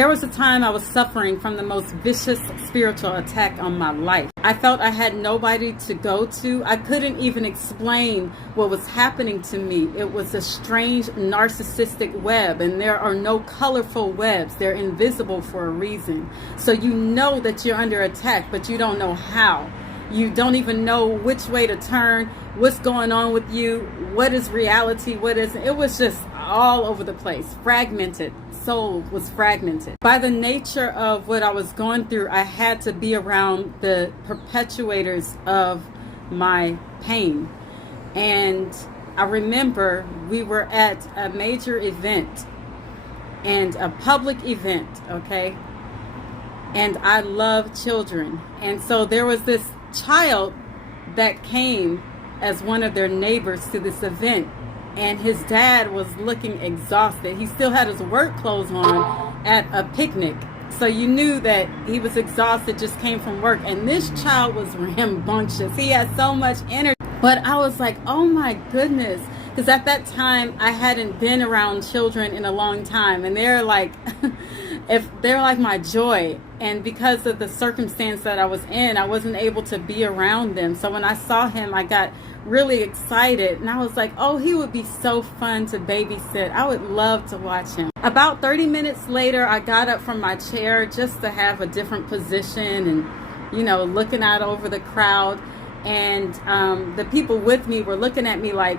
There was a time I was suffering from the most vicious spiritual attack on my life. I felt I had nobody to go to. I couldn't even explain what was happening to me. It was a strange narcissistic web, and there are no colorful webs. They're invisible for a reason. So you know that you're under attack, but you don't know how. You don't even know which way to turn, what's going on with you, what is reality, what isn't. It was just all over the place, fragmented. Soul was fragmented. By the nature of what I was going through, I had to be around the perpetuators of my pain. And I remember we were at a major event, and a public event, okay? And I love children. And so there was this child that came as one of their neighbors to this event, and his dad was looking exhausted. He still had his work clothes on at a picnic, so you knew that he was exhausted, just came from work. And this child was rambunctious. He had so much energy. But I was like, oh my goodness, because at that time I hadn't been around children in a long time, and they're like they're like my joy. And because of the circumstance that I was in, I wasn't able to be around them. So when I saw him, I got really excited, and I was like, oh, he would be so fun to babysit. I would love to watch him. About 30 minutes later, I got up from my chair just to have a different position and, you know, looking out over the crowd. And the people with me were looking at me like,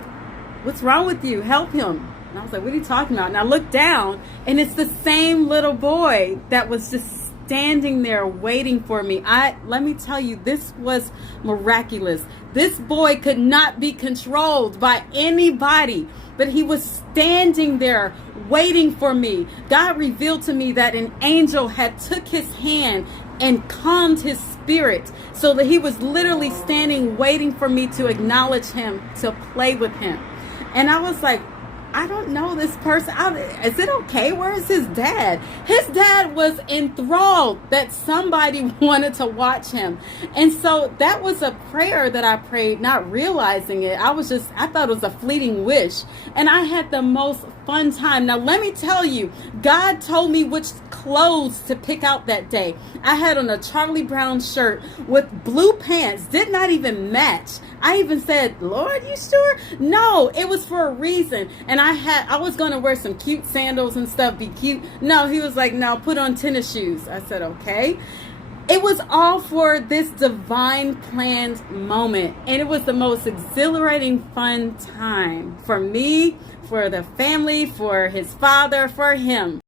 what's wrong with you? Help him. And I was like, what are you talking about? And I looked down, and it's the same little boy that was just standing there waiting for me. Let me tell you, this was miraculous. This boy could not be controlled by anybody, but he was standing there waiting for me. God revealed to me that an angel had took his hand and calmed his spirit, so that he was literally standing waiting for me to acknowledge him, to play with him. And I was like, I don't know this person. Is it okay? Where is his dad? His dad was enthralled that somebody wanted to watch him. And so that was a prayer that I prayed, not realizing it. I thought it was a fleeting wish. And I had the most fun time. Now, let me tell you, God told me which clothes to pick out that day. I had on a Charlie Brown shirt with blue pants, did not even match. I even said, Lord, you sure? No, it was for a reason. And I was going to wear some cute sandals and stuff, be cute. No, he was like, no, put on tennis shoes. I said, okay. It was all for this divine planned moment. And it was the most exhilarating, fun time for me, for the family, for his father, for him.